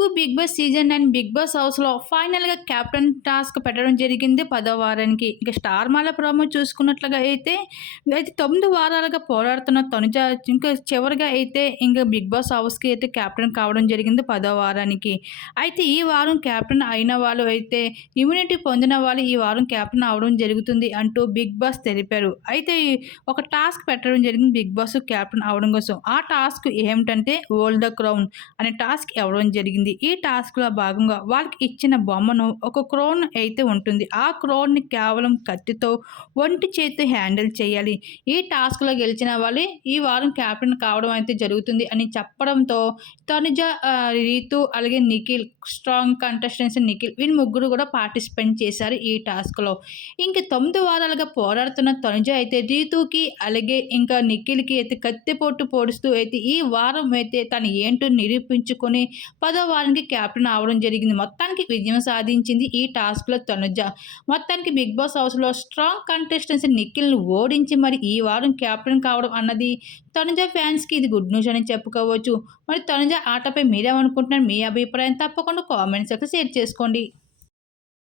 Telugu Bigg Boss season nine Bigg Boss హౌస్లో ఫైనల్గా captain task పెట్టడం జరిగింది పదో వారానికి. ఇంకా స్టార్ మాల ప్రోమో చూసుకున్నట్లుగా అయితే అయితే తొమ్మిది వారాలుగా పోరాడుతున్న తనుజ ఇంకా చివరిగా అయితే ఇంకా బిగ్ బాస్ హౌస్కి అయితే క్యాప్టెన్ కావడం జరిగింది పదో వారానికి. అయితే ఈ వారం క్యాప్టెన్ అయిన వాళ్ళు అయితే ఇమ్యూనిటీ పొందిన వాళ్ళు ఈ వారం క్యాప్టెన్ అవడం జరుగుతుంది అంటూ బిగ్ బాస్ తెలిపారు. అయితే ఒక టాస్క్ పెట్టడం జరిగింది బిగ్ బాస్ కెప్టెన్ అవడం కోసం. ఆ టాస్క్ ఏమిటంటే ఓల్డ్ ద క్రౌన్ అనే టాస్క్ ఇవ్వడం జరిగింది. ఈ టాస్క్లో భాగంగా వాళ్ళకి ఇచ్చిన బొమ్మను ఒక క్రోన్ అయితే ఉంటుంది. ఆ క్రోన్ని కేవలం కత్తితో ఒంటి చేతి హ్యాండిల్ చేయాలి. ఈ టాస్క్లో గెలిచిన వాళ్ళే ఈ వారం క్యాప్టెన్ కావడం అయితే జరుగుతుంది అని చెప్పడంతో తనుజ రీతు అలాగే నిఖిల్ స్ట్రాంగ్ కంటెస్టెంట్స్ నిఖిల్ వీళ్ళు ముగ్గురు కూడా పార్టిసిపేట్ చేశారు ఈ టాస్క్లో ఇంక తొమ్మిది వారాలుగా పోరాడుతున్న తనుజ అయితే రీతుకి అలాగే ఇంకా నిఖిల్కి అయితే కత్తిపోటు పొడుస్తూ అయితే ఈ వారం అయితే తను ఏంటో నిరూపించుకొని పదో వారానికి క్యాప్టెన్ అవడం జరిగింది. మొత్తానికి విజయం సాధించింది ఈ టాస్క్లో తనుజ. మొత్తానికి బిగ్ బాస్ హౌస్లో స్ట్రాంగ్ కంటెస్టెన్స్ నిఖిల్ని ఓడించి మరి ఈ వారం క్యాప్టెన్ కావడం అన్నది తనుజ ఫ్యాన్స్కి ఇది గుడ్ న్యూస్ అని చెప్పుకోవచ్చు. మరి తనుజ ఆటపై మీరేమనుకుంటున్నారు? మీ అభిప్రాయం తప్పకుండా కామెంట్స్ షేర్ చేసుకోండి.